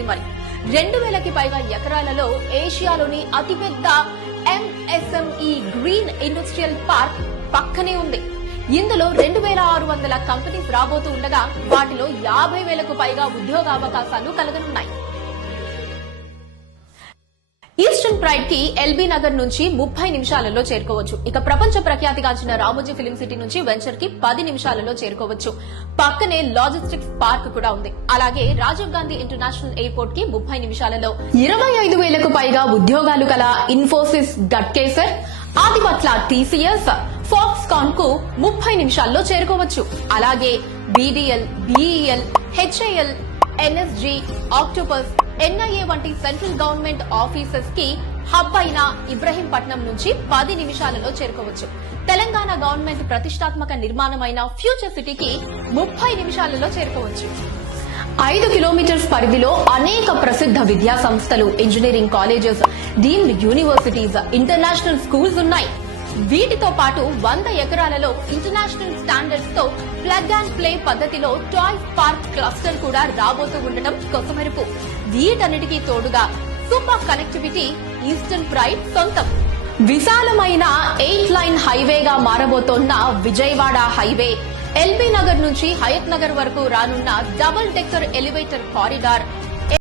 ఇది మరి 2000కి పైగా ఎకరాలలో ఏషియాలోని అతిపెద్ద ఎంఎస్ఎంఈ గ్రీన్ ఇండస్ట్రియల్ పార్క్ పక్కనే ఉంది. ఇందులో 2600 కంపెనీస్ రాబోతూ ఉండగా వాటిలో 50,000కు పైగా ఉద్యోగావకాశాలు కలగనున్నాయి. ఈస్టర్న్ ప్రైడ్ కి ఎల్బీ నగర్ నుంచి 30 నిమిషాలలో చేరుకోవచ్చు. ఇక ప్రపంచ ప్రఖ్యాతిగాంచిన రామోజీ ఫిలిం సిటీ నుంచి వెంచర్ కి 10 నిమిషాలలో చేరుకోవచ్చు. పక్కనే లాజిస్టిక్స్ పార్క్ కూడా ఉంది. అలాగే రాజీవ్ గాంధీ ఇంటర్నేషనల్ ఎయిర్పోర్ట్ కి 30 నిమిషాలలో 25,000కు పైగా ఉద్యోగాలు కల ఇన్ఫోసిస్ గట్కేసర్, ఆదిపట్ల టీసీఎస్, ఫాక్స్కాన్ కు 30 నిమిషాల్లో చేరుకోవచ్చు. అలాగే BDL, BEL, HAL, NSG, octopus, NIA వంటి సెంట్రల్ గవర్నమెంట్ ఆఫీసెస్ కి హబ్ అయిన ఇబ్రహీంపట్నం నుంచి 10 నిమిషాలలో చేరుకోవచ్చు. తెలంగాణ గవర్నమెంట్ ప్రతిష్టాత్మక నిర్మాణమైన ఫ్యూచర్ సిటీకి 30 నిమిషాలలో చేరుకోవచ్చు. 5 కిలోమీటర్స్ పరిధిలో అనేక ప్రసిద్ధ విద్యా సంస్థలు, engineering colleges, deemed universities, international schools ఉన్నాయి. వీటితో పాటు 100 ఎకరాలలో ఇంటర్నేషనల్ స్టాండర్డ్స్ తో ప్లగ్ అండ్ ప్లే పద్ధతిలో టాయ్స్ పార్క్ క్లస్టర్ కూడా రాబోతూ ఉండటం కొసమెరుపు. వీటన్నిటికీ తోడుగా సూపర్ కనెక్టివిటీ ఈస్టర్న్ ప్రైడ్ సొంతం. విశాలమైన 8 లైన్ హైవేగా మారబోతోన్న విజయవాడ హైవే, ఎల్బీ నగర్ నుంచి హయత్ నగర్ వరకు రానున్న డబుల్ డెక్కర్ ఎలివేటర్ కారిడార్,